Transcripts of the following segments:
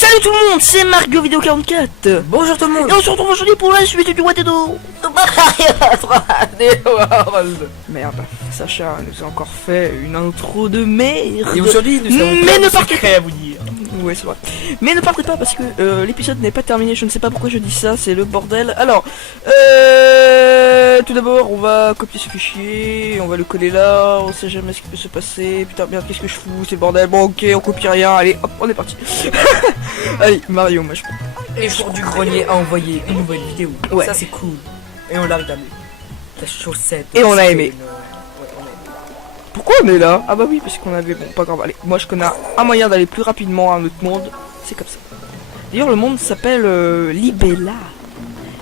Salut tout le monde, c'est Mario Vidéo 44. Bonjour tout le monde. Et on se retrouve aujourd'hui pour la suite du Watedo. Merde, Sacha nous a encore fait une intro de merde. Et aujourd'hui nous avons Mais plein ne de partez secrets à vous dire. Ouais, c'est vrai. Mais ne partez pas parce que l'épisode n'est pas terminé. Je ne sais pas pourquoi je dis ça, c'est le bordel. Alors, tout d'abord, on va copier ce fichier, on va le coller là. On sait jamais ce qui peut se passer. Putain, merde, qu'est-ce que je fous? C'est le bordel. Bon, ok, on copie rien. Allez, hop, on est parti. Allez, Mario, moi je Et Jour du Grenier a envoyé une nouvelle vidéo. Ouais. Ça c'est cool. Et on l'a regardé. La chaussette. Et on a aimé. Ouais, on a aimé. Pourquoi on est là? Ah bah oui, parce qu'on avait... Bon, pas grave, allez. Moi, je connais un moyen d'aller plus rapidement à un autre monde. C'est comme ça. D'ailleurs, le monde s'appelle Libella.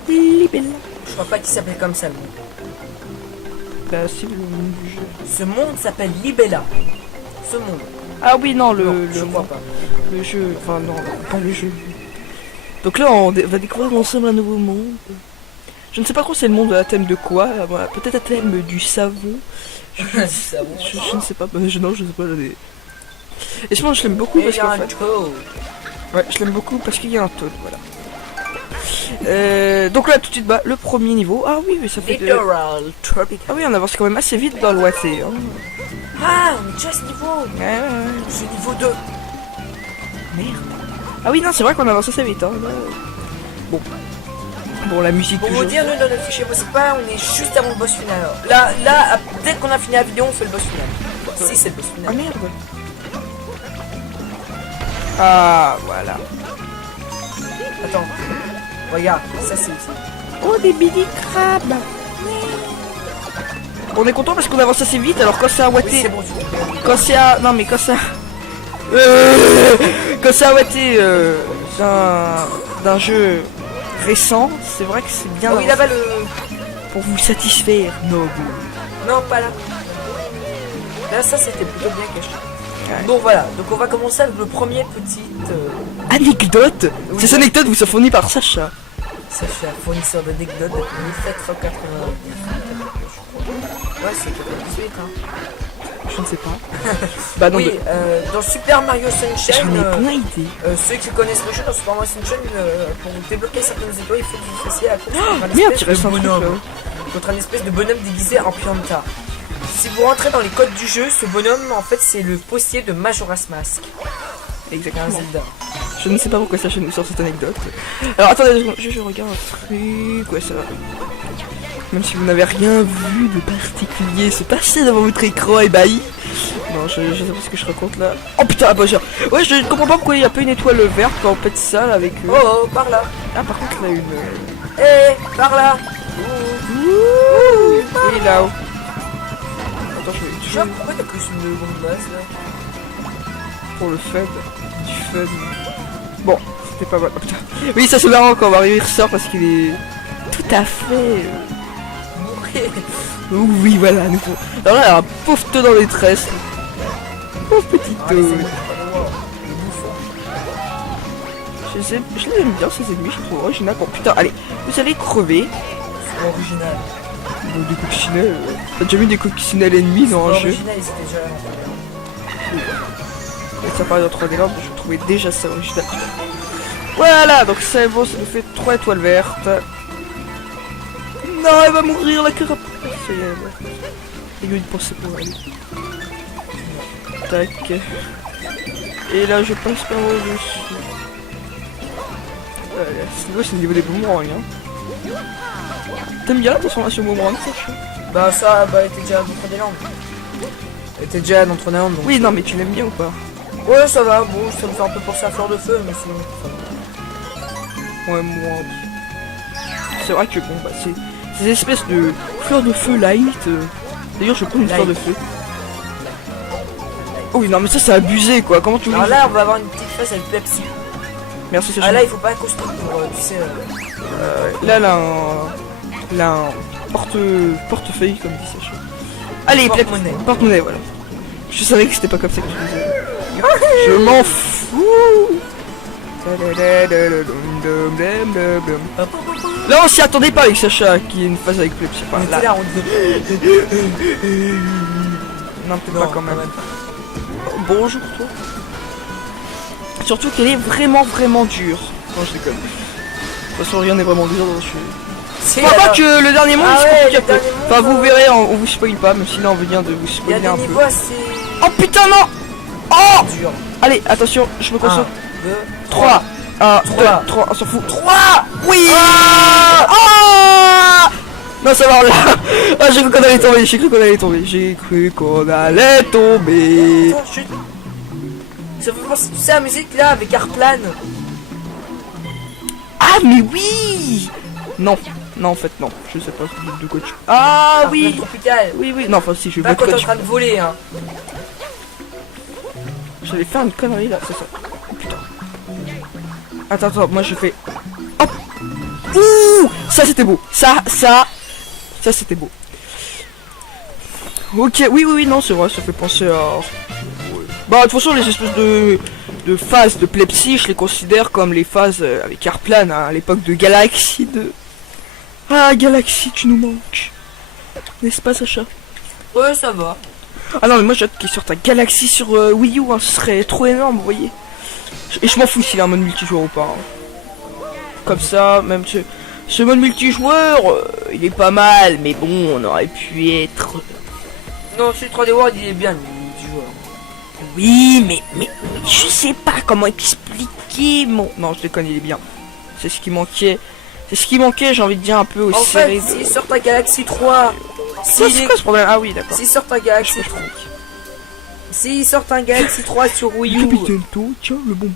Libella. Je crois pas qu'il s'appelait comme ça le monde. Bah, c'est le nom du jeu. Ce monde s'appelle Libella. Ce monde. Ah oui, non, Non, je crois pas. le jeu... Enfin, non, pas le jeu. Donc là, on va découvrir ensemble un nouveau monde. Je ne sais pas trop c'est le monde à thème de quoi. Voilà, peut-être à thème du savon. Je ne sais pas. Non, je sais pas. Et je pense que je l'aime beaucoup parce qu'en fait... Ouais, je l'aime beaucoup parce qu'il y a un Toad, voilà. Donc là, tout de suite, bah, le premier niveau. Ah oui, mais ça fait Littoral Tropical. Ah oui, on avance quand même assez vite dans le Waté. Hein. Ah, on est déjà à ce niveau. Ouais. C'est niveau 2. Merde. Ah oui, non, c'est vrai qu'on avance assez vite. Hein. Bon. Bon, la musique Pour vous toujours. dire, nous dans notre fichier pas, on est juste avant le boss final. Là, dès qu'on a fini la vidéo, on fait le boss final. Si c'est le boss Ah final. merde. Ah, voilà. Attends. Regarde, ça c'est ici. Oh, des mini crabes. On est content parce qu'on avance assez vite, alors quand c'est un Oui, Waté... c'est bon, tu vois. Quand c'est un... Non mais quand ça... Quand c'est un Waté d'un jeu récent, c'est vrai que c'est bien Ah oui, là-bas le... pour vous satisfaire, noble. Non, pas là. Là, ça c'était plutôt bien caché. Ouais. Bon, voilà. Donc, on va commencer avec le premier petit... Anecdote. Oui. Ces anecdotes vous sont fournies par Sacha. Sacha, fournisseur d'anecdotes depuis 1780. Ouais, c'est 98, hein. Je ne sais pas. Bah non, Oui, dans Super Mario j'en Sunshine, ai plein d'idées. ceux qui connaissent le jeu dans Super Mario Sunshine, pour débloquer certaines étoiles, il faut que vous fassiez la course contre un Merde, espèce tu restes de un truc bonhomme. là. Contre un espèce de bonhomme déguisé en Pianta. Si vous rentrez dans les codes du jeu, ce bonhomme, en fait, c'est le postier de Majora's Mask. Un Exactement. Zelda. Je ne sais pas pourquoi Sacha nous sort cette anecdote. Alors attendez, je regarde un truc. Ouais, ça va. Même si vous n'avez rien vu de particulier se passer devant votre écran ébahi. Non, je sais pas ce que je raconte là. Oh putain, bah genre. Ouais, je comprends pas pourquoi il n'y a pas une étoile verte quand on pète ça là, avec. Oh, par là. Ah, par contre, là, une. Eh, par là. Ouh, oui, là-haut. Attends, je vais. Genre, pourquoi t'as plus une bombe base là? Pour le fun. Du fun. Bon, c'était pas mal. Oh, putain. Oui, ça c'est marrant quand Mario il ressort parce qu'il est. Tout à fait. Oui, voilà, à nouveau. Alors là, il y a un pauvre Toad en détresse. Pauvre petit Toad. Je les aime bien ces ennemis, je trouve original. Bon, putain, allez, vous allez crever. C'est original. Bon, des coccinelles. T'as déjà mis des coccinelles ennemis dans un jeu? Original, c'était déjà là. Et ça paraît dans 3D Land, je trouvais déjà ça original. Voilà, donc c'est bon, ça nous fait 3 étoiles vertes. Non, elle va mourir la carapace. Il y a une pensée pour elle. Tac. Et là, je passe par au-dessus. C'est le niveau des boomerangs, hein. T'aimes bien la transformation boomerang, Sacha? Bah, ça, bah, elle était déjà dans 3D Land. Elle était déjà dans 3D Land, donc. Oui, non, mais tu l'aimes bien ou pas? Ouais, ça va, bon, ça me fait un peu penser à Fleur de Feu, mais sinon, ça va. Ouais, moi. C'est vrai que bon, bah, c'est ces espèces de fleurs de feu light. D'ailleurs, je prends une fleur de feu. Oh oui, non, mais ça, c'est abusé quoi. Comment tu veux? Alors là, on va avoir une petite phase avec Pepsi. Merci, c'est Ah là, il faut pas construire pour, tu sais... là, un portefeuille, comme dit Sacha. Allez, porte-monnaie. Porte-monnaie, voilà. Je savais que c'était pas comme ça que je disais. Je m'en fous. Là, on s'y attendait pas avec Sacha, qui est une phase avec Pepsi. On était là, on disait... Non, peut-être pas quand même. Bonjour, toi. Surtout qu'elle est vraiment dure. Non, je déconne. De toute façon, rien n'est vraiment dur dans ce jeu. Si, Enfin, pas alors, que le dernier monde, Ah il se ouais, complique le un peu. dernier monde, Enfin, vous verrez, on vous spoil pas, même si là on vient de vous il y a spoiler des un peu. niveaux assez Oh putain, non! Oh! durs. Allez, attention, je me 1, concentre. 2, 3, 1, 2, 3. 3, on s'en fout. 3. Oui! Ah! Non, ça va là! Ah, j'ai cru qu'on allait tomber, j'ai cru qu'on allait tomber, j'ai cru qu'on allait tomber. Attends, chut. Ça fait penser, tu sais, la musique là avec Arplane. Ah, mais oui! Non, non, en fait, non, je sais pas de quoi tu. Ah, Arplane oui! Tropical. Oui, oui, non, enfin, si, je Là, vois de quand t'es quoi en tu. train de voler, hein. J'allais faire une connerie là, c'est ça. Putain. Attends, moi je fais. Hop! Ouh! Ça c'était beau! Ça c'était beau. Ok, oui, non, c'est vrai, ça fait penser à. Ouais. Bah, de toute façon, les espèces de phases de Plepsi, je les considère comme les phases avec Airplane hein, à l'époque de Galaxy 2. Ah, Galaxy, tu nous manques. N'est-ce pas, Sacha? Ouais, ça va. Ah non, mais moi j'ai hâte qu'il sorte un Galaxy sur Wii U, hein, ce serait trop énorme, vous voyez. Et je m'en fous s'il a un mode multijoueur ou pas. Hein. Comme ça, même ce mode multijoueur, il est pas mal, mais bon, on aurait pu être. Non, celui 3D World, il est bien, tu vois. Oui, mais je sais pas comment expliquer mon. Non, je déconne, il est bien. C'est ce qui manquait. C'est ce qui manquait, j'ai envie de dire un peu aux En fait, séries. s'il sort un Galaxy 3, C'est quoi ce problème? Ah oui, d'accord. s'il sort un Galaxy 3, s'il sort un Galaxy 3 sur Wii U, Capitaine To, tiens le bonbon.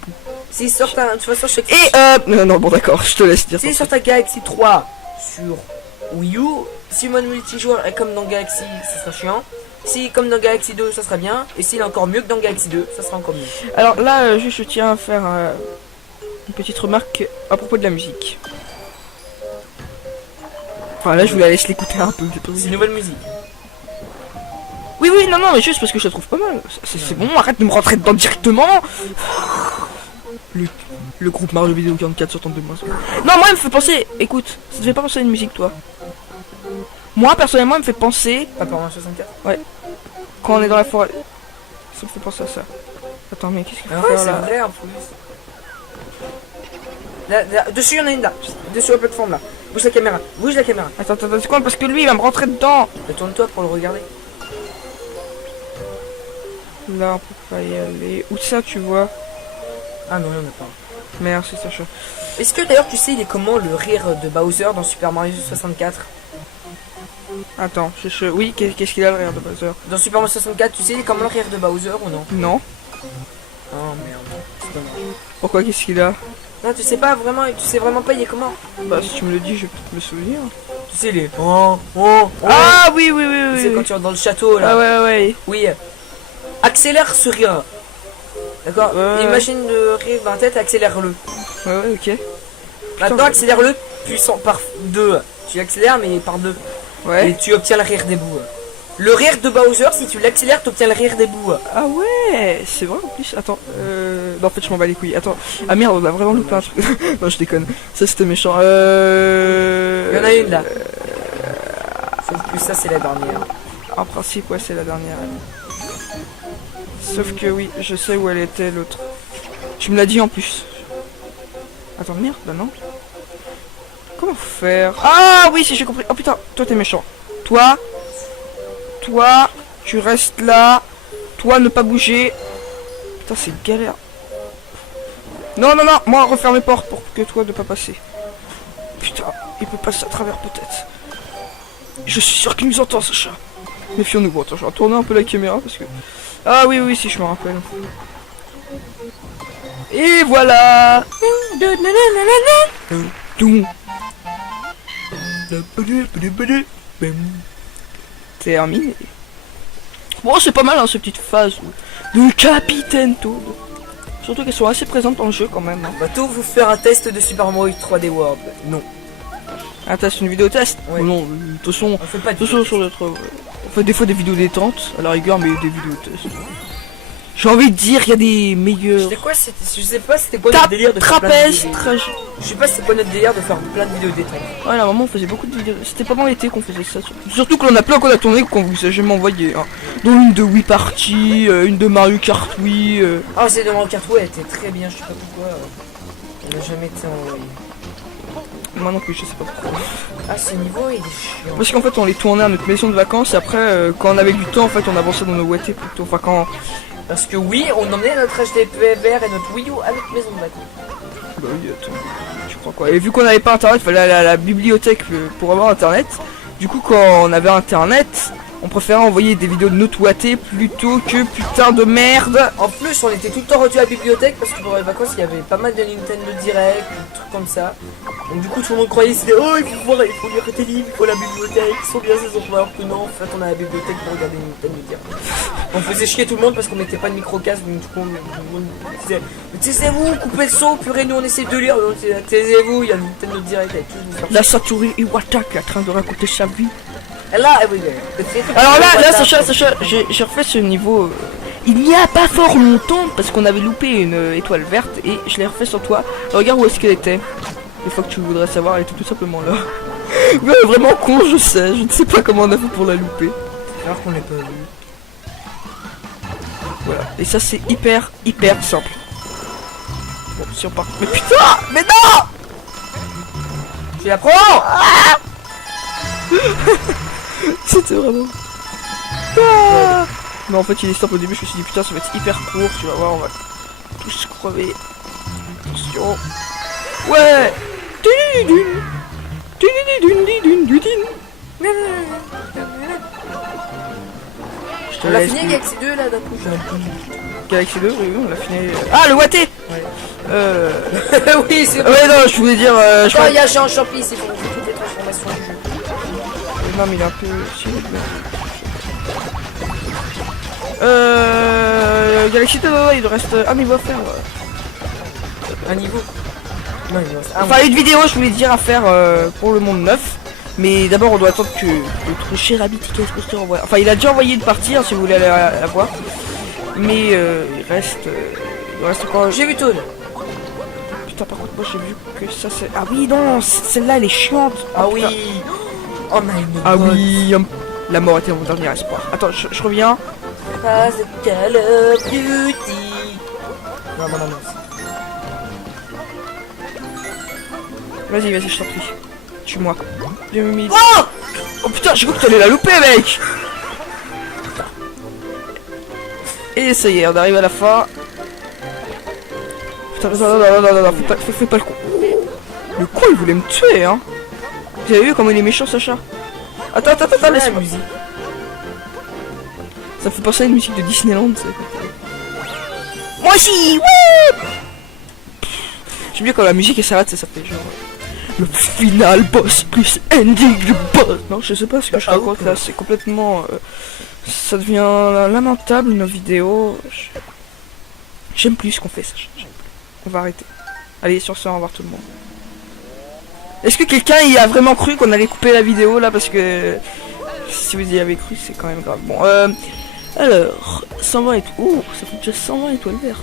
s'il sort un, de toute façon, je sais que Et non, bon d'accord, je te laisse dire. s'il sort un Galaxy 3 sur Wii U, si le mode multijoueur est comme dans Galaxy, ça sera chiant. Si comme dans Galaxy 2, ça sera bien. Et s'il est encore mieux que dans Galaxy 2, ça sera encore mieux. Alors là, juste je tiens à faire une petite remarque à propos de la musique. Enfin là, je vous la laisse l'écouter un peu. C'est une nouvelle musique. Oui, non, mais juste parce que je la trouve pas mal. C'est bon, arrête de me rentrer dedans directement. Le groupe Mario Vidéo 44 sur ton de moi. Non, moi, il me fait penser. Écoute, ça te fait pas penser à une musique, toi? Moi, personnellement, il me fait penser. Pas pour un 64. Quand on est dans la forêt. Ça me fait penser à ça. Attends, mais qu'est-ce qu'il faut Ah ouais, faire c'est là? vrai en plus. Là, dessus, il y en a une là. Dessus la plateforme là. Bouge la caméra. Bouge la caméra. Attends, c'est quoi? Parce que lui, il va me rentrer dedans. Retourne-toi pour le regarder. Là, on peut pas y aller. Où ça, tu vois? Ah non, il y en a pas. Merci, Sacha. Est-ce que d'ailleurs tu sais il est comment le rire de Bowser dans Super Mario 64? Attends, oui, qu'est-ce qu'il a le rire de Bowser? Dans Super Mario 64, tu sais il est comment le rire de Bowser ou non? Non. Oh merde, c'est dommage. Pourquoi, qu'est-ce qu'il a? Non, tu sais pas vraiment, tu sais vraiment pas il est comment? Bah, si tu me le dis, je vais peut-être me souvenir. Tu sais les oh. Ah oui, Tu sais quand tu rentres dans le château là. Ah ouais. Oui. Accélère ce rire. D'accord. Ouais. Imagine le rire dans la tête, accélère-le. Ouais, ok. Maintenant accélère-le puissant par 2. Tu l'accélères mais par 2. Ouais. Et tu obtiens le rire des bouts. Le rire de Bowser, si tu l'accélères, tu obtiens le rire des bouts. Ah ouais, c'est vrai en plus. Attends, non, en fait, je m'en bats les couilles. Attends, ah merde, on a vraiment loupé un truc. Non, je déconne. Ça, c'était méchant. Il y en a une là. Plus ça, c'est la dernière. En principe, ouais, c'est la dernière. Sauf que oui, je sais où elle était l'autre. Tu me l'as dit en plus. Attends, merde, bah non. Comment faire? Ah oui, si j'ai compris. Oh putain, toi t'es méchant. Toi, tu restes là. Toi, ne pas bouger. Putain, c'est galère. Non, moi, referme les portes pour que toi ne pas passer. Putain, il peut passer à travers peut-être. Je suis sûr qu'il nous entend, Sacha. Méfions-nous. Bon, attends, je vais tourner un peu la caméra parce que... Ah oui, si je me rappelle. Et voilà. Terminé. Bon, c'est pas mal hein, ces petites phases de Capitaine Toad. Surtout qu'elles sont assez présentes dans le jeu quand même. Hein. On va tout vous faire un test de Super Mario 3D World. Non. Un test, une vidéo test? Ouais. Oh non, de toute façon, On fait pas de sur notre... On fait des fois des vidéos détentes, à la rigueur, mais des vidéos test. J'ai envie de dire, il y a des meilleurs. C'était quoi, je sais pas c'était quoi notre délire de faire plein de Trapèze, vidéos. Je sais pas c'était quoi notre délire de faire plein de vidéos détente. Ouais, là, vraiment, on faisait beaucoup de vidéos. C'était pendant l'été qu'on faisait ça. Surtout que l'on a plein qu'on a tourné qu'on vous a jamais envoyé. Hein. Dont une de Wii Party, une de Mario Kart Wii. Ah, c'est de Mario Kart, ouais, elle était très bien, je sais pas pourquoi. Elle n'a jamais été envoyée. Moi non plus, je sais pas pourquoi. Ah, ce niveau il est chiant. Parce qu'en fait, on les tournait à notre maison de vacances et après, quand on avait du temps, en fait, on avançait dans nos WT plutôt. Enfin, quand. Parce que oui, on emmenait notre HDPVR et notre Wii U à notre maison de vacances. Bah oui, attends. Tu crois quoi? Et vu qu'on n'avait pas internet, il fallait aller à la bibliothèque pour avoir internet. Du coup, quand on avait internet, on préférait envoyer des vidéos de notre WT plutôt que putain de merde. En plus, on était tout le temps reçus à la bibliothèque parce que pendant les vacances, il y avait pas mal de Nintendo Direct, des trucs comme ça. Donc du coup, tout le monde croyait c'était oh, il faut voir, il faut lire tes livres, il faut la bibliothèque, ils sont bien ces enfants. Alors que non, en fait, on a la bibliothèque pour regarder Nintendo Direct. On faisait chier tout le monde parce qu'on mettait pas de micro-casque, donc tout le monde disait mais taisez-vous, coupez le son, purée, nous on essaie de lire, donc taisez-vous, il y a Nintendo Direct avec tout. La Satoru Iwata qui est en train de raconter sa vie. Et là, Alors là, Sacha, j'ai refait ce niveau. Il n'y a pas fort longtemps parce qu'on avait loupé une étoile verte et je l'ai refait sur toi. Regarde où est-ce qu'elle était. Des fois que tu voudrais savoir, elle était tout simplement là. Ouais, vraiment con, je sais. Je ne sais pas comment on a fait pour la louper. Alors qu'on l'a pas vu. Voilà. Et ça, c'est hyper simple. Bon, si on part. Mais putain! Mais non! Tu la prends! C'était vraiment. Ah, mais en fait, il est simple au début. Je me suis dit, putain, ça va être hyper court. Tu vas voir, on va tous crever. Attention. Ouais! On l'a fini Galaxy 2 là d'un coup, j'ai un peu. Galaxy 2, oui, on l'a fini. Ah, le Waté! Ouais. Oui, c'est Ouais, non, je voulais dire. Quand il y a Jean Champi, c'est pour toutes les transformations du jeu. Non, mais il est un peu. Galaxy 2, ouais, il reste un niveau à faire. Un niveau. Non, il reste un. Enfin, une vidéo, je voulais dire, à faire pour le monde 9. Mais d'abord, on doit attendre que notre cher ami Ticket Coaster envoie. Enfin, il a déjà envoyé une partie, hein, si vous voulez aller la voir. Mais il reste encore. J'ai vu Toad. Putain, par contre, moi j'ai vu que ça c'est. Ah oui, non, celle-là elle est chiante. Ah Oh, oui. putain. Oh my god. Ah oui, la mort était mon dernier espoir. Attends, je reviens. Ah, c'est Call of Duty. Non. Vas-y, je t'en prie. Tue-moi. Oh putain, j'ai cru que t'allais la louper, mec. Et ça y est, on arrive à la fin. Putain, non, fais pas le con. Le con, il voulait me tuer, hein. Vous avez vu comment il est méchant, Sacha? Attends, laisse-moi. musique. Ça me fait penser à une musique de Disneyland, tu sais. Moi aussi, ouais. J'aime bien quand la musique elle s'arrête, ça fait genre... Le final boss plus ending du boss. Non, je sais pas ce que je raconte là, c'est complètement... ça devient lamentable nos vidéos. J'aime plus ce qu'on fait, ça. On va arrêter. Allez, sur ce, au revoir tout le monde. Est-ce que quelqu'un y a vraiment cru qu'on allait couper la vidéo là? Parce que... Si vous y avez cru, c'est quand même grave. Bon, alors... 120 étoiles... Oh, ça fait déjà 120 étoiles vertes.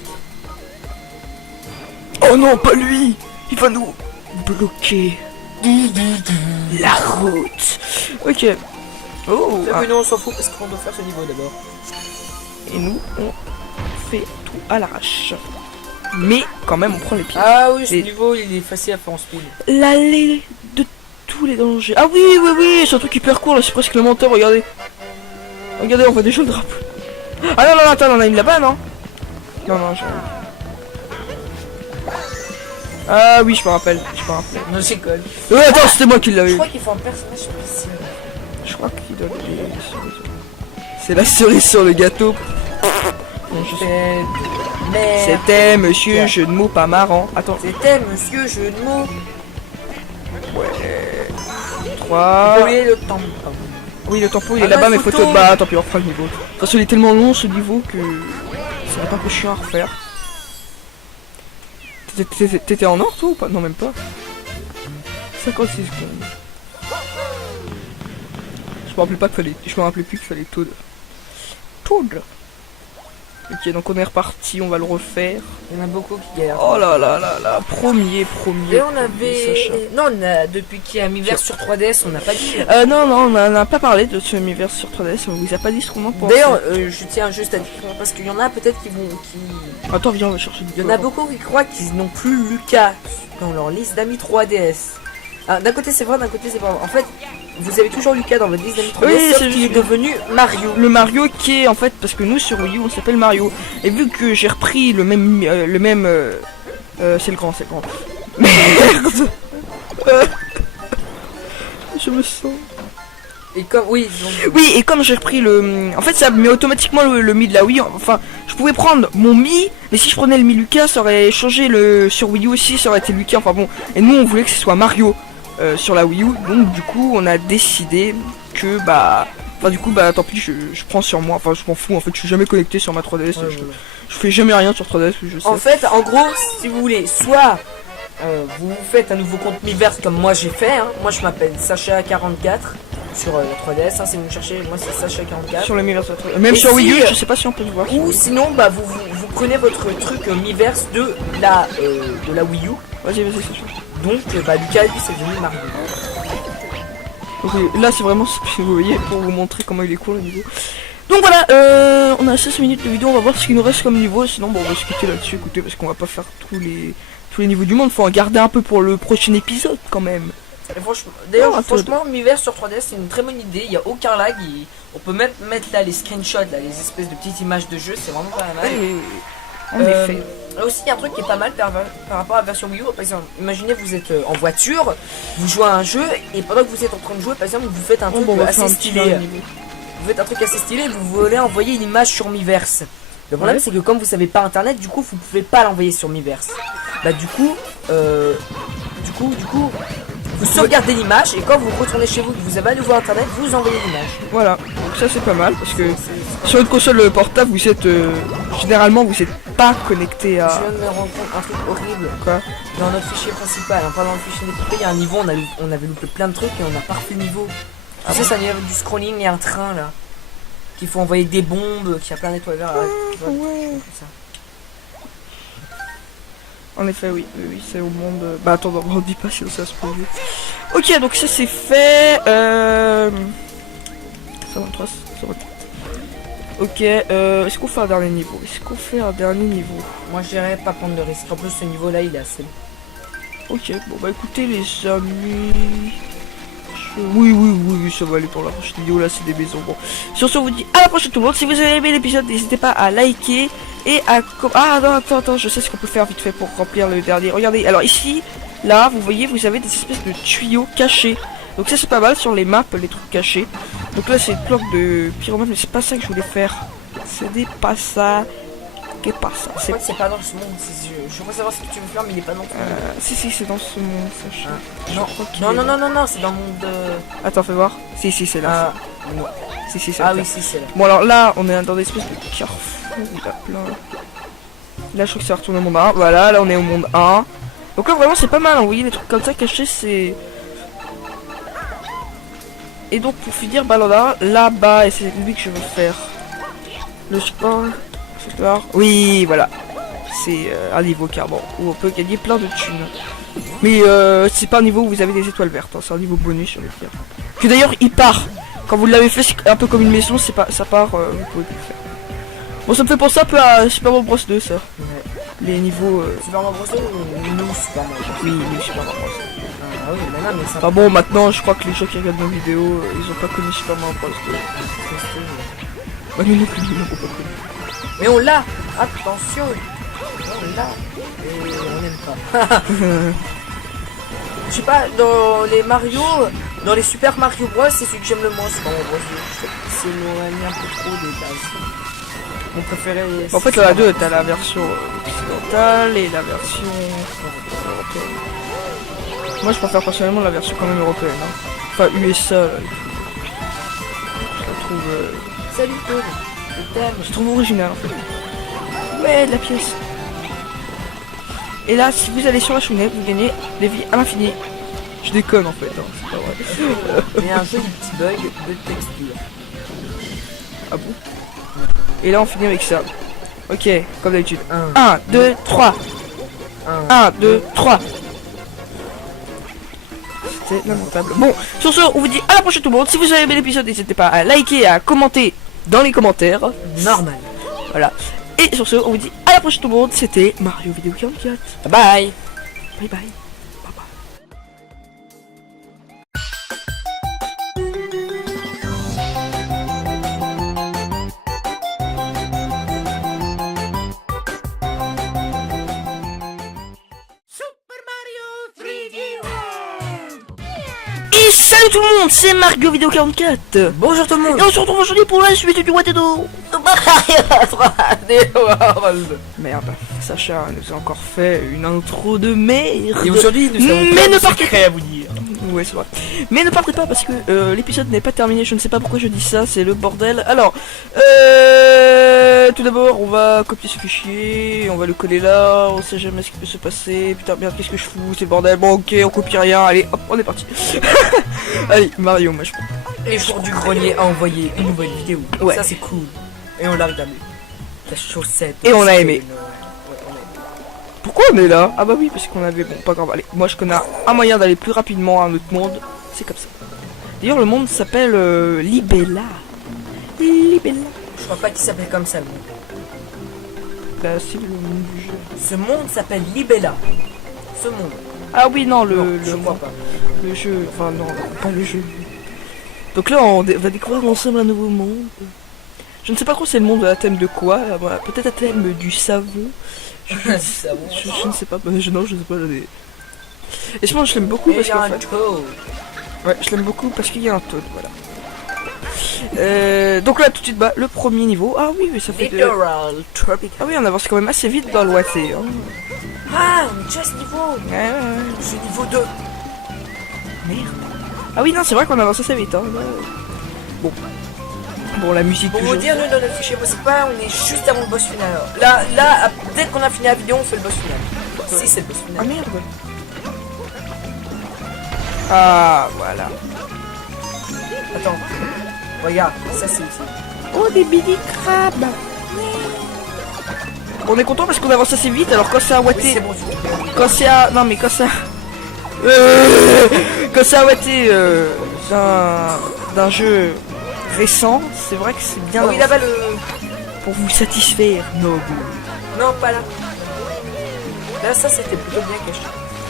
Oh non, pas lui! Il va nous... bloquer la route. Ok. Oh. Ah. Non, on s'en fout parce qu'on doit faire ce niveau d'abord. Et nous, on fait tout à l'arrache. Mais quand même, on prend les pieds. Ah oui, ce niveau, il est facile à faire en speed. L'allée de tous les dangers. Ah oui, c'est un truc hyper court là, c'est presque le menteur, regardez. Regardez, on voit déjà le drapeau. Ah non, attends, on en a une là-bas, non? Non, j'ai... Ah oui, je me rappelle. Non, j'école. Attends, c'était moi qui l'avais. Je crois qu'il faut un personnage spécial. Je crois qu'il doit... C'est la cerise sur le gâteau. Non, C'était monsieur jeu de mots pas marrant. Attends. C'était monsieur jeu de mots. Ouais. 3. Oui, le tampon. Oui, le tampon il est là-bas, mais photos de bas. Tant pis, on refera le niveau. De toute façon, il est tellement long ce niveau que ça va être un peu chiant à refaire. T'étais en or toi ou pas? Non, même pas. 56 secondes. Je me rappelais plus qu'il fallait Toad. Ok, donc on est reparti, on va le refaire. Il y en a beaucoup qui galèrent. Oh là là là là, premier. Et on avait... Non, on a... depuis qu'il y a Miiverse sur 3DS, on n'a pas dit. Non, on n'a pas parlé de ce Miiverse sur 3DS, on vous a pas dit ce qu'on en pense. D'ailleurs, je tiens juste à dire, parce qu'il y en a peut-être qui vont... Attends, viens, on va chercher du Il y en a beaucoup qui croient qu'ils n'ont plus Lucas dans leur liste d'amis 3DS. Ah, d'un côté c'est vrai, d'un côté c'est pas vrai. En fait, vous avez toujours Lucas dans votre liste d'amis 3DS, Oui, sauf qu'il est devenu Mario. Le Mario qui est en fait, parce que nous sur Wii U on s'appelle Mario. Et vu que j'ai repris le même... c'est le grand. Merde. Je me sens... Et comme... Oui, donc... Oui, et comme j'ai repris le... En fait, ça met automatiquement le Mi de la Wii. Enfin, je pouvais prendre mon Mi, mais si je prenais le Mi Lucas, ça aurait changé le... Sur Wii U aussi, ça aurait été Lucas. Enfin bon, et nous, on voulait que ce soit Mario sur la Wii U. Donc, du coup, on a décidé que, bah... Enfin, du coup, bah, tant pis, je prends sur moi. Enfin, je m'en fous. En fait, je suis jamais connecté sur ma 3DS. Ouais, je fais jamais rien sur 3DS, je sais. En fait, en gros, si vous voulez, soit... vous faites un nouveau compte Miiverse comme moi j'ai fait, hein. Moi je m'appelle Sacha44 sur la 3DS, hein, si vous me cherchez, moi c'est Sacha44. Sur le Miiverse, même Et sur Wii U, si, je sais pas si on peut le voir. Ou sinon, bah vous prenez votre truc Miiverse de la Wii U. Vas-y, c'est sûr. Donc, bah Lucas lui c'est devenu Mario. Donc là c'est vraiment, vous voyez, pour vous montrer comment il est cool le niveau. Donc voilà, on a 16 minutes de vidéo, on va voir ce qu'il nous reste comme niveau, sinon bon, on va se quitter là-dessus, écoutez, parce qu'on va pas faire tous les niveaux du monde, faut en garder un peu pour le prochain épisode quand même. D'ailleurs, franchement, Miiverse sur 3DS c'est une très bonne idée, il n'y a aucun lag, on peut même mettre là les screenshots, là, les espèces de petites images de jeu, c'est vraiment pas mal. En effet. Aussi, il y a un truc qui est pas mal par rapport à la version Wii U. Par exemple, imaginez vous êtes en voiture, vous jouez à un jeu, et pendant que vous êtes en train de jouer, par exemple, vous faites un truc assez stylé. Vous faites un truc assez stylé, vous voulez envoyer une image sur Miiverse. Le problème c'est que comme vous savez pas internet, du coup vous pouvez pas l'envoyer sur Miiverse. Bah du coup, vous sauvegardez l'image et quand vous retournez chez vous, que vous avez à nouveau internet, vous envoyez l'image. Voilà, donc ça c'est pas mal parce que sur une console portable vous êtes généralement vous êtes pas connecté à... Je viens de me rendre compte un truc horrible. Quoi? Dans notre fichier principal, hein, pas dans le fichier découpé, il y a un niveau, on avait loupé plein de trucs et on a pas refait le niveau. Tu sais, ça vient du scrolling, il y a un train là. Qu'il faut envoyer des bombes, qu'il y a plein d'étoiles vertes. Ouais. En effet, oui, c'est au monde. Bah attends, on dit pas si ça se produit. Ok, donc ça c'est fait. Ça va 3, ça va. Ok, est-ce qu'on fait un dernier niveau? Moi je dirais pas prendre de risque. En plus, ce niveau là il est assez. Ok, bon bah écoutez les amis. Oui, ça va aller pour la prochaine vidéo, là c'est des maisons. Bon, sur ce, on vous dit à la prochaine tout le monde. Si vous avez aimé l'épisode, n'hésitez pas à liker et à... Ah non, attends, je sais ce qu'on peut faire vite fait pour remplir le dernier. Regardez, alors ici, là, vous voyez, vous avez des espèces de tuyaux cachés. Donc ça c'est pas mal sur les maps, les trucs cachés. Donc là c'est une bloc de pyromane, mais c'est pas ça que je voulais faire. C'est pas ça. Qu'est pas ça? C'est pas dans ce monde. Je veux savoir ce que tu veux faire, mais il est pas dans ce monde. Si, c'est dans ce monde, Sacha. Non, c'est dans le monde de... Attends, fais voir. Si, c'est là. Non. Si, c'est Ah là. oui, si, c'est là. Bon, alors là, on est dans des espèces de carrefour. Il y a plein. Là, je crois que ça va retourner au monde 1. Voilà, là, on est au monde 1. Donc là, vraiment, c'est pas mal. Hein. Vous voyez, les trucs comme ça cachés, c'est... Et donc, pour finir, bah là-bas, et c'est lui que je veux faire. Le sport... Oui, voilà. C'est un niveau carbone où on peut gagner plein de thunes. Mais c'est pas un niveau où vous avez des étoiles vertes, hein, c'est un niveau bonus sur les pierres. Que d'ailleurs il part. Quand vous l'avez fait, c'est un peu comme une maison, c'est pas, ça part, vous pouvez plus le faire. Bon, ça me fait penser un peu à Super Mario Bros 2 ça. Ouais. Les niveaux... Super Mario Bros 2 ou nous Super Mario Bros? Oui, Super Mario Bros. Ah oui, mais non, mais ça... Enfin bon, maintenant je crois que les gens qui regardent nos vidéos, ils ont pas connu Super Mario Bros 2. Ouais, nous non plus, nous n'avons pas connu. Mais on l'a. Attention. On l'a. Et on n'aime pas. Je sais pas, dans les Mario, dans les Super Mario Bros, c'est celui que j'aime le moins, Super Mario Bros. C'est éloigné un peu trop des bases. Mon préféré. En fait, la 2, t'as la version occidentale et la version européenne. Moi, je préfère personnellement la version quand même européenne. Hein. Enfin, USA. Là, je la trouve. Salut, Toad. Je trouve original en fait. Ouais, de la pièce. Et là, si vous allez sur la chounette, vous gagnez des vies à l'infini. Je déconne en fait, hein, c'est pas vrai. Il y a un joli petit bug de texture. Ah bon? Et là, on finit avec ça. Ok, comme d'habitude. 1, 1, 2, 3. 1, 2, 3. C'était lamentable. Bon, sur ce, on vous dit à la prochaine tout le monde. Si vous avez aimé l'épisode, n'hésitez pas à liker et à commenter dans les commentaires. normal. Voilà. Et sur ce, on vous dit à la prochaine tout le monde. C'était Mario Vidéo 44. Bye bye. Bye bye. Et salut tout le monde, c'est Mario Vidéo 44. Bonjour tout le monde. Et on se retrouve aujourd'hui pour la suite du Watedo. Merde, Sacha nous a encore fait une intro de merde. Et aujourd'hui, nous avons Mais plein ne de partez secrets à vous dire. Ouais, c'est vrai. Mais ne partez pas parce que l'épisode n'est pas terminé. Je ne sais pas pourquoi je dis ça, c'est le bordel. Alors, tout d'abord, on va copier ce fichier, on va le coller là. On sait jamais ce qui peut se passer. Putain, merde, qu'est-ce que je fous? C'est le bordel. Bon, ok, on copie rien. Allez, hop, on est parti. Allez, Mario, moi je prends. Et Jour du Grenier a envoyé une nouvelle vidéo. Ouais. Ça c'est cool. Et on l'a regardé. La chaussette. Et on a aimé. Ouais, on a aimé. Pourquoi on est là? Ah bah oui, parce qu'on avait... Bon, pas grave, allez. Moi je connais un moyen d'aller plus rapidement à un autre monde. C'est comme ça. D'ailleurs, le monde s'appelle Libella. Libella. Je crois pas qu'il s'appelle comme ça le monde. Bah c'est le monde du jeu. Ce monde s'appelle Libella. Ce monde. Ah oui, non, Non, je crois pas. le jeu... Enfin non, pas le jeu. Donc là, on va découvrir ensemble un nouveau monde. Je ne sais pas trop c'est le monde à thème de quoi. Voilà, peut-être à thème du savon. Je ne sais pas. Non, je sais pas. Et je pense que je l'aime beaucoup parce qu'en fait... Ouais, je l'aime beaucoup parce qu'il y a un Toad, voilà. Donc là, tout de suite, bah, le premier niveau. Ah oui, mais ça fait Littoral Tropical. Ah oui, on avance quand même assez vite dans le Waté. Hein. Ah, on est déjà à ce niveau. Ouais. C'est niveau 2. Merde. Ah oui, non, c'est vrai qu'on avance assez vite. Hein. Bon. Bon, la musique Pour du vous jeu. dire, nous dans notre fichier principal, on est juste avant le boss final. Là, dès qu'on a fini la vidéo, on fait le boss final. Si c'est le boss Ah final. merde. Ah, voilà. Attends. Regarde, ça c'est ici. Oh, des mini crabes. On est content parce qu'on avance assez vite, alors quand c'est un Oui, Waté... c'est bon, je vous Quand c'est à... Non mais quand ça... Quand c'est à Waté d'un jeu récent, c'est vrai que c'est bien Ah oui, là-bas le... pour vous satisfaire, noble. Non, pas là. Là, ça c'était plutôt bien caché.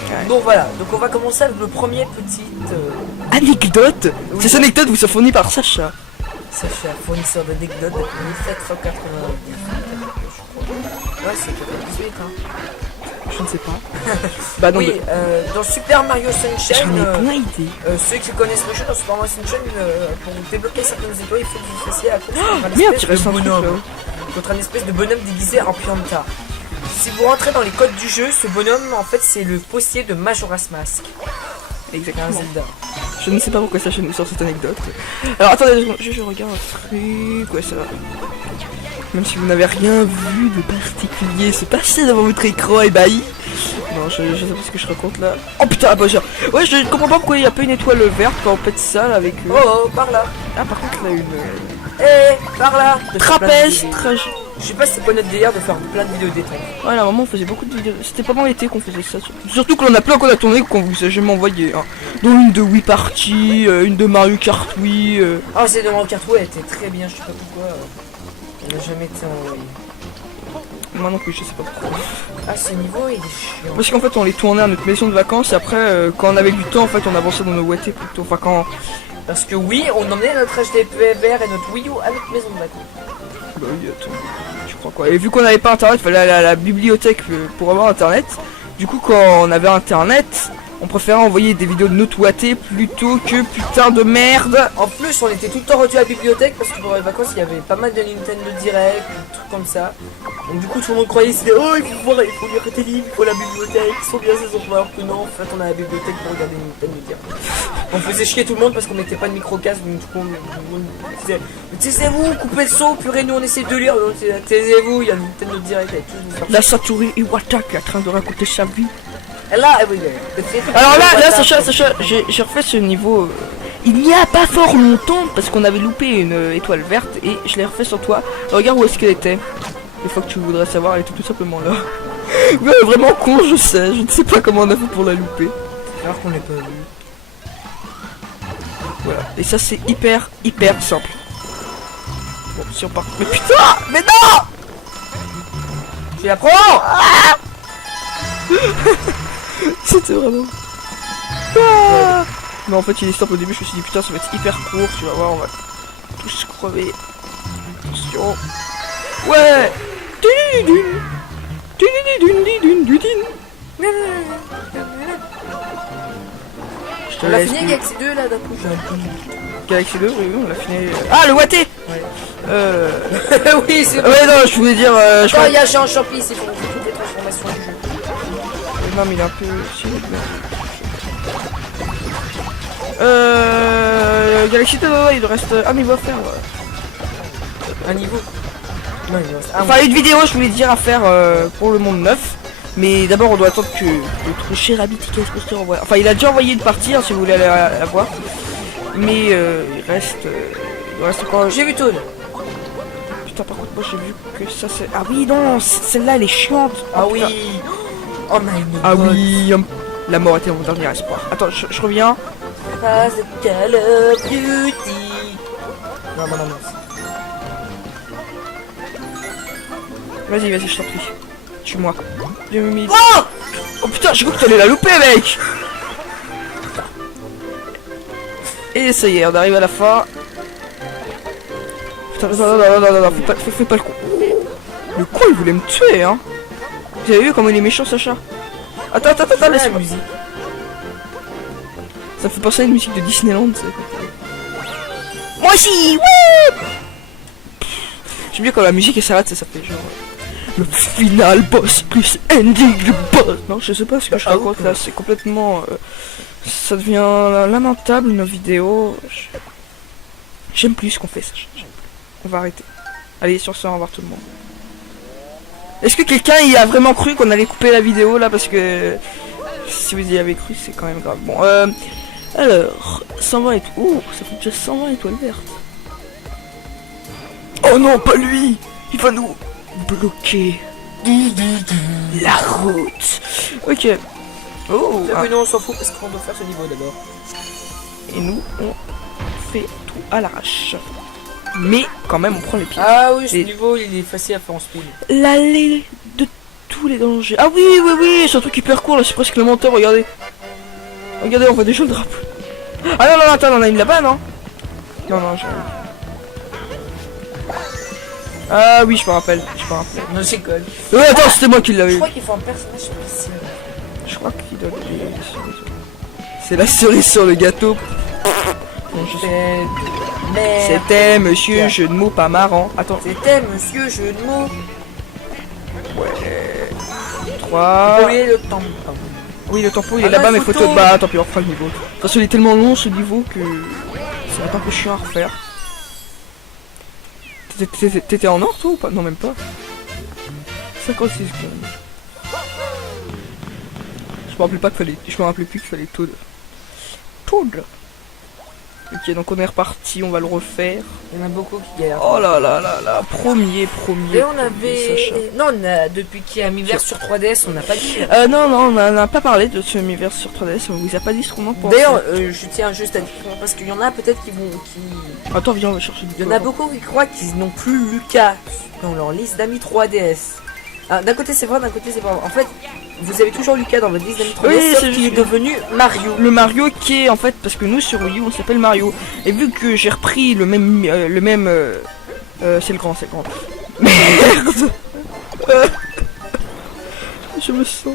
Ouais. Bon, voilà. Donc, on va commencer avec le premier petit... Anecdote. Oui. Ces anecdotes vous sont fournies par Sacha. Sacha, fournisseur d'anecdotes depuis 1790. Je crois. Ouais, c'est 98, hein. Je ne sais pas. Bah non, Oui, dans Super Mario j'en Sunshine, ai plein idée. ceux qui connaissent le jeu, dans Super Mario Sunshine, pour débloquer certaines étoiles, il faut que vous fassiez à contre un Merde, espèce tu restes de un truc bonhomme. là. Contre un espèce de bonhomme déguisé en Pianta. Si vous rentrez dans les codes du jeu, ce bonhomme, en fait, c'est le postier de Majora's Mask. Un Exactement. Zelda. Je ne sais pas pourquoi Sacha nous sort cette anecdote. Alors attendez, je regarde un truc. Ouais, ça va. Même si vous n'avez rien vu de particulier se passer devant votre écran ébahi. Non, je sais pas ce que je raconte là. Oh putain, bah genre. Ouais, je comprends pas pourquoi il n'y a pas une étoile verte quand on pète ça là, avec. Oh, par là. Ah, par contre, là, une. Par là. Trapèze, Je sais pas si c'est pas notre délire de faire plein de vidéos détails. Ouais, là, vraiment, on faisait beaucoup de vidéos. C'était pendant l'été qu'on faisait ça. Surtout que l'on a plein qu'on a tourné qu'on vous a jamais envoyé. Hein. Dont une de Wii Party, une de Mario Kart Wii. Ah, c'est de Mario Kart, ouais, elle était très bien, je sais pas pourquoi. Elle n'a jamais été envoyée. Moi non plus, je sais pas pourquoi. Ah, ce niveau, il est chiant. Parce qu'en fait, on les tournait à notre maison de vacances et après, quand on avait du temps, en fait, on avançait dans nos Waté plutôt. Enfin, quand. Parce que oui, on emmenait notre HDPVR et notre Wii U à notre maison de vacances. Bah oui, attends. Tu crois quoi? Et vu qu'on n'avait pas internet, il fallait aller à la bibliothèque pour avoir internet. Du coup, quand on avait internet, on préférait envoyer des vidéos de notre Waté plutôt que putain de merde. En plus, on était tout le temps rendu à la bibliothèque parce que pendant les vacances, il y avait pas mal de Nintendo Direct, des trucs comme ça. Donc du coup, tout le monde croyait c'était oh, il faut voir, il faut lire tes livres, il faut la bibliothèque, ils sont bien ces enfants. Alors que non, en fait, on a la bibliothèque pour regarder Nintendo Direct. On faisait chier tout le monde parce qu'on mettait pas de micro-casque, donc du coup, on disait taisez-vous, coupez le son, purée, nous on essaie de lire. Donc, taisez-vous, il y a Nintendo Direct avec tout. La Satoru Iwata qui est en train de raconter sa vie. Et là, oui, Alors là, Sacha, j'ai refait ce niveau il n'y a pas fort longtemps parce qu'on avait loupé une étoile verte et je l'ai refait sur toi. Regarde où est-ce qu'elle était. les fois que tu voudrais savoir, elle était tout simplement là. Ouais, vraiment con, je sais. Je ne sais pas comment on a fait pour la louper. Alors qu'on l'ait pas vu. Voilà. Et ça, c'est hyper simple. Bon, si on part... Mais putain! Mais non! Tu la prends! C'était vraiment... Ah, mais en fait, il est simple au début, je me suis dit, putain, ça va être hyper court, tu vas voir, on va tous crever. Attention. Ouais! Je te On l'a laisse. fini avec ces deux là d'un coup. J'ai un peu. Galaxy 2, oui, on l'a fini. Ah, le Watté! Oui, c'est bon. Ouais, non, je voulais dire. Je Quand il y a Jean Champi, c'est pour toutes les transformations du jeu. Non, mais il est un peu. Galaxy 2, ouais, il reste un niveau à faire. Un niveau. Non, il reste un. Enfin, une vidéo, je voulais dire, à faire pour le monde 9. Mais d'abord, on doit attendre que notre cher Abiticus Coaster envoie. Enfin, il a déjà envoyé une partie, hein, si vous voulez aller la voir. Mais il reste encore. J'ai vu Toad. Putain, par contre, moi j'ai vu que ça c'est. Ah oui, non, celle-là elle est chiante. Ah Oh, oui. putain. Oh my god. Ah oui, la mort était mon dernier espoir. Attends, je reviens. Ah, c'est Call of Duty. Non, non, non, non. Vas-y, je t'en prie. Tue-moi. Oh putain, j'ai cru que t'allais la louper, mec. Et ça y est, on arrive à la fin. Putain, non, fais pas le con. Le con, il voulait me tuer, hein. Vous avez vu comment il est méchant, Sacha? Attends, laisse-moi. La musique. Ça me fait penser à une musique de Disneyland, tu sais. Moi aussi, ouais. J'aime bien quand la musique elle s'arrête, ça fait genre... Le final boss plus ending boss. Non, je sais pas ce que je raconte là, c'est complètement... ça devient lamentable nos vidéos. J'aime plus ce qu'on fait, ça. On va arrêter. Allez, sur ce, au revoir tout le monde. Est-ce que quelqu'un y a vraiment cru qu'on allait couper la vidéo là? Parce que... Si vous y avez cru, c'est quand même grave. Bon, alors... 120 étoiles... Oh, ça fait déjà 120 étoiles vertes. Oh non, pas lui! Il va nous... bloquer la route. Ok. Oh. Mais non, on s'en fout parce qu'on doit faire ce niveau d'abord. Et nous, on fait tout à l'arrache. Mais quand même, on prend les pieds. Ah oui, ce niveau, il est facile à faire en speed. L'allée de tous les dangers. Ah oui, c'est un truc hyper court là. C'est presque le menteur. Regardez. Regardez, on voit déjà le drapeau. Ah non, attends, on en a une là-bas, non? Non, j'ai... Ah oui, je me rappelle. Non, j'école. Attends, c'était moi qui l'avais Je eu. crois qu'il faut un personnage spécial. Je crois qu'il doit... C'est la cerise sur le gâteau. Bon, je sais. C'était monsieur jeu de mots pas marrant. Attends. C'était monsieur jeu de mots. Ouais. 3. Oui, le tampon. Oui, le tampon il est là-bas, mais faut de bas. Tant pis, on refera le niveau. De toute façon, il est tellement long ce niveau que ça va être un peu chiant à refaire. T'étais en or toi ou pas? Non, même pas. 56 secondes. Je me rappelais pas qu'il fallait. Je me rappelais plus qu'il fallait Toad. Ok, donc on est reparti, on va le refaire. Il y en a beaucoup qui galèrent. Oh là, premier. Et on avait... Non, on a... depuis qu'il y a Miiverse sur 3DS, on n'a pas dit. Non, on n'a pas parlé de ce Miiverse sur 3DS, on vous a pas dit ce qu'on en pense. D'ailleurs, je tiens juste à dire, parce qu'il y en a peut-être qui vont... Attends, viens, on va chercher du Il y en a beaucoup qui croient qu'ils n'ont plus Lucas dans leur liste d'amis 3DS. Ah, d'un côté c'est vrai, d'un côté c'est pas vrai. En fait, vous avez toujours Lucas dans votre liste d'amis 3DS, oui, sauf qu'il est devenu Mario. Le Mario qui est en fait, parce que nous sur Wii U on s'appelle Mario. Et vu que j'ai repris le même... c'est le grand. Merde. Je me sens...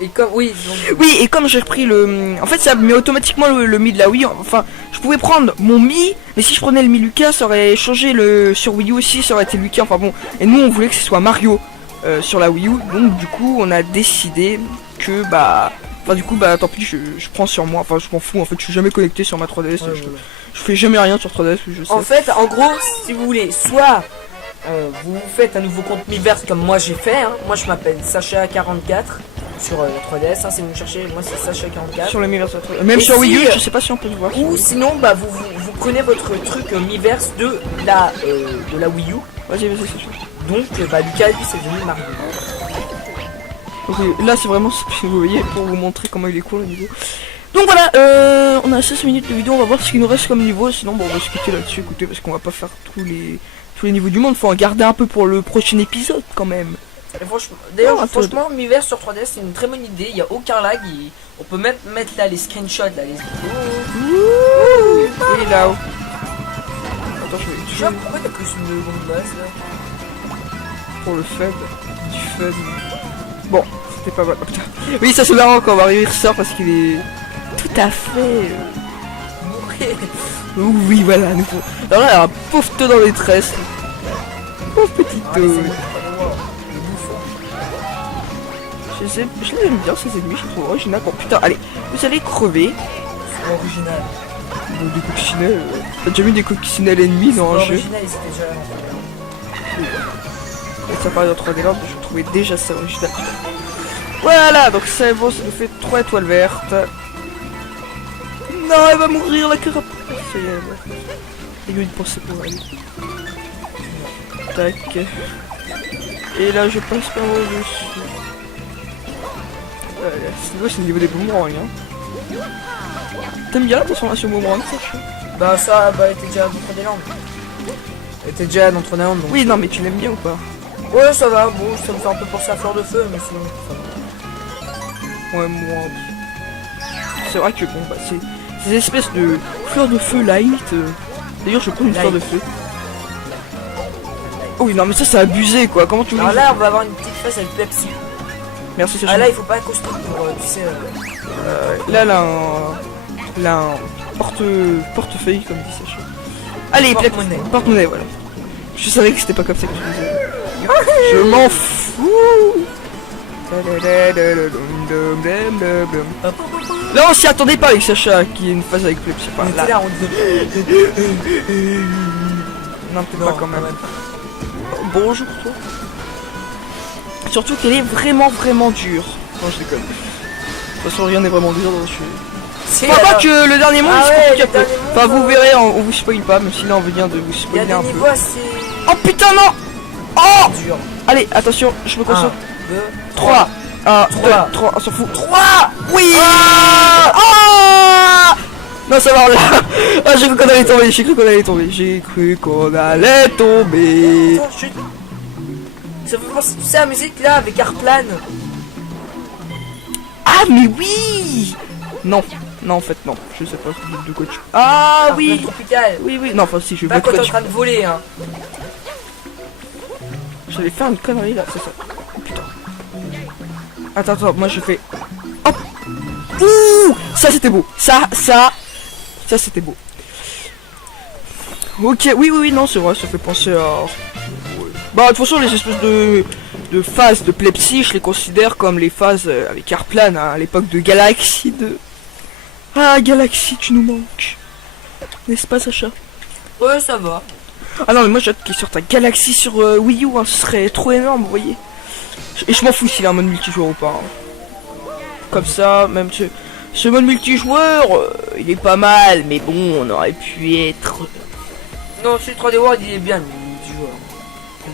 Et comme... Oui, donc... Oui, et comme j'ai repris le... En fait, ça met automatiquement le Mi de la Wii. Enfin, je pouvais prendre mon Mi, mais si je prenais le Mi Lucas, ça aurait changé le... Sur Wii U aussi, ça aurait été Lucas. Enfin bon, et nous, on voulait que ce soit Mario sur la Wii U. Donc, du coup, on a décidé que, Enfin, du coup, tant pis, je prends sur moi. Enfin, je m'en fous. En fait, je suis jamais connecté sur ma 3DS. Je fais jamais rien sur 3DS, je sais. En fait, en gros, si vous voulez, soit... vous faites un nouveau compte Miiverse comme moi j'ai fait, hein. Moi je m'appelle Sacha44 sur 3DS, hein, si vous me cherchez, moi c'est Sacha44. Sur le Miiverse, même sur Wii U, je sais pas si on peut le voir. Ou sinon, vous prenez votre truc Miiverse de la Wii U. Vas-y, Sacha. Donc, bah, Lucas, lui, c'est devenu Mario. Donc, là, c'est vraiment ce que vous voyez pour vous montrer comment il est cool le niveau. Donc voilà, on a 16 minutes de vidéo, on va voir ce qu'il nous reste comme niveau. Sinon, bon, on va se quitter là-dessus, écoutez, parce qu'on va pas faire tous les niveaux du monde. Faut en garder un peu pour le prochain épisode quand même. Et franchement, d'ailleurs, Oh, franchement, Miiverse sur 3DS, c'est une très bonne idée. Il n'y a aucun lag. On peut même mettre là les screenshots, là, les vidéos. Il est là-haut. Attends, je vais Tu tuer vois pourquoi t'as que une bombe base là? pour le fun. Du fun. Bon, c'était pas mal. Oh, putain. Oui, ça c'est marrant quand Mario il ressort parce qu'il est tout à fait. Mourir. Oui, voilà, à nouveau. Alors là, il y a un pauvre taux dans les tresses. Pauvre petit Ah, les taux. ennemis, le bouffon. Je les aime bien ces ennemis, je trouve original. Bon, putain, allez, vous allez crever. C'est original. Bon, des coccinelles. T'as déjà mis des coccinelles ennemis dans un jeu? Original, ils étaient déjà là. Et ça paraît dans 3D Land, je trouvais déjà ça original. Voilà, donc c'est bon, ça nous fait 3 étoiles vertes. Non, elle va mourir la carapace. Il y a une pensée pour elle. Tac. Et là, je passe par au-dessus. C'est le niveau des boomerangs, hein. T'aimes bien la transformation boomerang, Sacha? Bah, ça, bah, elle était déjà dans 3D Land. Elle était déjà dans 3D Land, donc. Oui, non, mais tu l'aimes bien ou pas? Ouais, ça va, bon, ça me fait un peu penser à Fleur de Feu, mais sinon, ça va. Ouais, moi. C'est vrai que bon, bah, c'est ces espèces de fleurs de feu light. D'ailleurs, je prends une fleur de feu. Oh oui, non, mais ça, c'est abusé quoi. Comment tu veux? Alors là, on va avoir une petite phase avec Pepsi. Merci, Sacha. Ah là, il faut pas un costume pour, tu sais. Là, un portefeuille, comme dit Sacha. Allez, Porte-monnaie. Porte-monnaie, voilà. Je savais que c'était pas comme ça que je disais. Je m'en fous. Là, on s'y attendait pas avec Sacha, qui est une phase avec Pepsi. On était là, on disait. Non, peut-être pas quand même. Bonjour, toi. Surtout qu'elle est vraiment dure. Non, je déconne. De toute façon, rien n'est vraiment dur dans ce jeu. C'est Enfin, pas que le dernier monde, Ah il se ouais, complique un le peu. dernier Enfin, monde, vous verrez, on vous spoil pas, même si là on vient de vous Il y a spoiler des un peu. niveaux assez Oh putain, non! Oh! durs. Allez, attention, je me 1, concentre. 2, 3, 1, 2, 3. 3, on s'en fout. 3. Oui! Ah! Non, ça va là. Ah, j'ai cru qu'on allait tomber, j'ai cru qu'on allait tomber. J'ai cru qu'on allait tomber. Attends, chut. Ça fait penser, tu sais, la musique là avec Arplane. Ah, mais oui! Non, non, en fait, non. Je sais pas de quoi tu. Ah, Arplane oui! Tropical. Oui, oui, non, enfin, si, je Pas vois de quand quoi t'es en tu. train de voler, hein. J'allais faire une connerie là, c'est ça. Putain. Attends, moi je fais. Hop! Ouh! Ça c'était beau. Ça c'était beau. Ok, oui, non, c'est vrai, ça fait penser à. Ouais. Bah, de toute façon, les espèces de phases de Plepsi, je les considère comme les phases avec Airplane hein, à l'époque de Galaxy 2. Ah, Galaxy, tu nous manques. N'est-ce pas, Sacha? Ouais, ça va. Ah non, mais moi j'ai hâte qu'il sorte un Galaxy sur Wii U, hein, ce serait trop énorme, vous voyez. Et je m'en fous s'il a un mode multijoueur ou pas. Hein. Comme ça, même ce mode multijoueur, il est pas mal, mais bon, on aurait pu être. Non, celui 3D World il est bien, mais tu vois.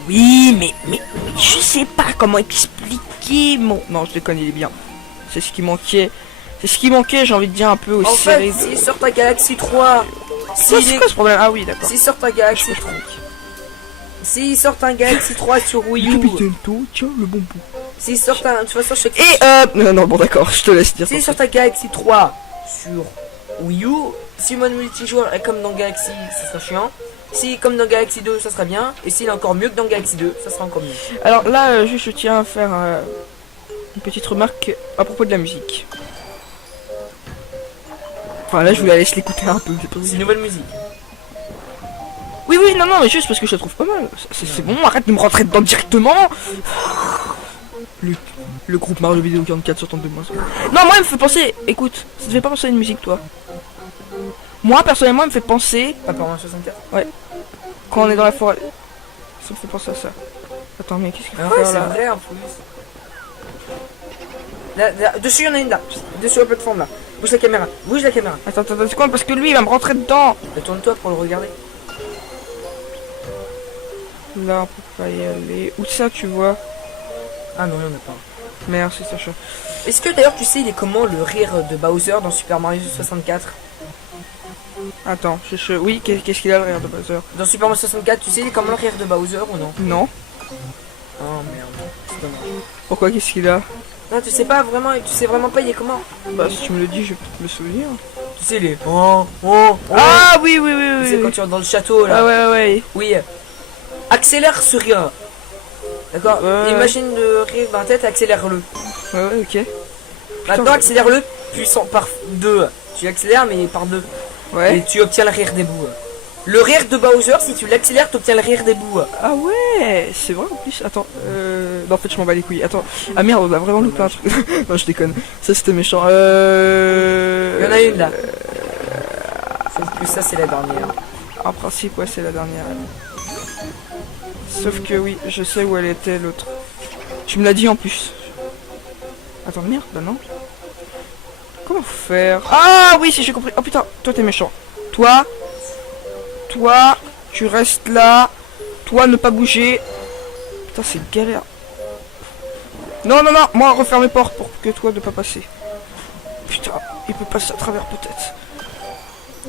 Oui, mais je sais pas comment expliquer mon. Non, je déconne, il est bien. C'est ce qui manquait. C'est ce qui manquait, j'ai envie de dire un peu aux En séries fait, de. s'il sort un Galaxy 3, C'est quoi ce problème? Ah oui, d'accord. s'il sort un Galaxy 3, s'il sort un Galaxy 3 sur Wii U, Capitaine To, tiens le bonbon. s'il sort un, de toute façon, je sais que Et non, bon d'accord, je te laisse dire. s'il sort un Galaxy 3 sur Wii U, si le mode multijoueur est comme dans Galaxy, ça sera chiant. Si comme dans Galaxy 2, ça sera bien. Et s'il est encore mieux que dans Galaxy 2, ça sera encore mieux. Alors là, juste je tiens à faire une petite remarque à propos de la musique. Enfin là, je vous la laisse l'écouter un peu. C'est une nouvelle musique. Oui, non, mais juste parce que je la trouve pas mal. C'est bon, arrête de me rentrer dedans directement. Le groupe Mario Vidéo 44 sur ton 2 mois. Non, moi, il me fait penser. Écoute, ça te fait pas penser à une musique, toi? Moi, personnellement, il me fait penser. Pas pour 64. Quand on est dans la forêt. Ça me fait penser à ça. Attends, mais qu'est-ce qu'il faut Ah ouais, faire c'est là? vrai en plus. Là, dessus, il y en a une là. Dessus la plateforme là. Bouge la caméra. Bouge la caméra. Attends, c'est quoi? Parce que lui, il va me rentrer dedans. Tourne-toi pour le regarder. Là, on peut pas y aller. Où ça, tu vois? Ah non, il y en a pas. Merde, c'est ça. Est-ce que d'ailleurs tu sais il est comment le rire de Bowser dans Super Mario 64? Attends, oui, qu'est-ce qu'il a le rire de Bowser? Dans Super Mario 64, tu sais il est comment le rire de Bowser ou non? Non. Oh merde, c'est dommage. Pourquoi, qu'est-ce qu'il a? Non, tu sais pas vraiment, tu sais vraiment pas il est comment? Bah, si tu me le dis, je vais peut-être me souvenir. Tu sais les oh. Ah oui, oui, oui, Tu oui. sais quand tu rentres dans le château là. Ah ouais, ouais. Oui. Accélère ce rire. D'accord. Ouais. Imagine de rire dans la tête, accélère-le. Ouais, ouais, ok. Maintenant accélère-le puissant par 2. Tu accélères mais par 2. Ouais. Et tu obtiens le rire des bouts. Le rire de Bowser, si tu l'accélères, tu obtiens le rire des bouts. Ah ouais, c'est vrai en plus. Attends, non, en fait, je m'en bats les couilles. Attends, ah merde, on a vraiment loupé un truc. Non, je déconne. Ça, c'était méchant. Il y en a une là. Ça, c'est la dernière. En principe, ouais, c'est la dernière. Sauf que oui, je sais où elle était l'autre. Tu me l'as dit en plus. Attends, merde, bah non. Comment faire? Ah oui, si j'ai compris. Oh putain, toi t'es méchant. Toi, tu restes là. Toi, ne pas bouger. Putain, c'est galère. Non, non, non, moi, referme les portes pour que toi ne pas passer. Putain, il peut passer à travers peut-être.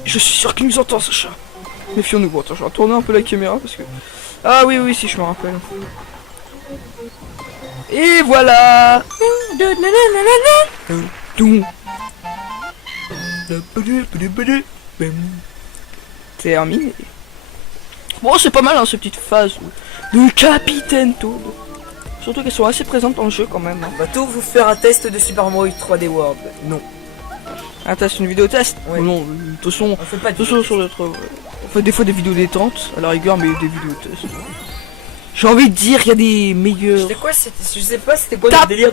Je suis sûr qu'il nous entend, ce chat. Méfions-nous. Bon, attends, je vais tourner un peu la caméra parce que... Ah oui, oui, si, je me rappelle. Et voilà. Terminé. Bon, c'est pas mal, hein, ces petites phases de Capitaine Toad. Surtout qu'elles sont assez présentes dans le jeu quand même. Hein. On va tout vous faire un test de Super Mario 3D World. Non. Un test, une vidéo test? Ouais. Non, de toute façon, On fait pas de sur notre... On fait des fois des vidéos détentes, à la rigueur, mais des vidéos tests. J'ai envie de dire qu'il y a des meilleurs... Je sais pas c'était quoi le délire.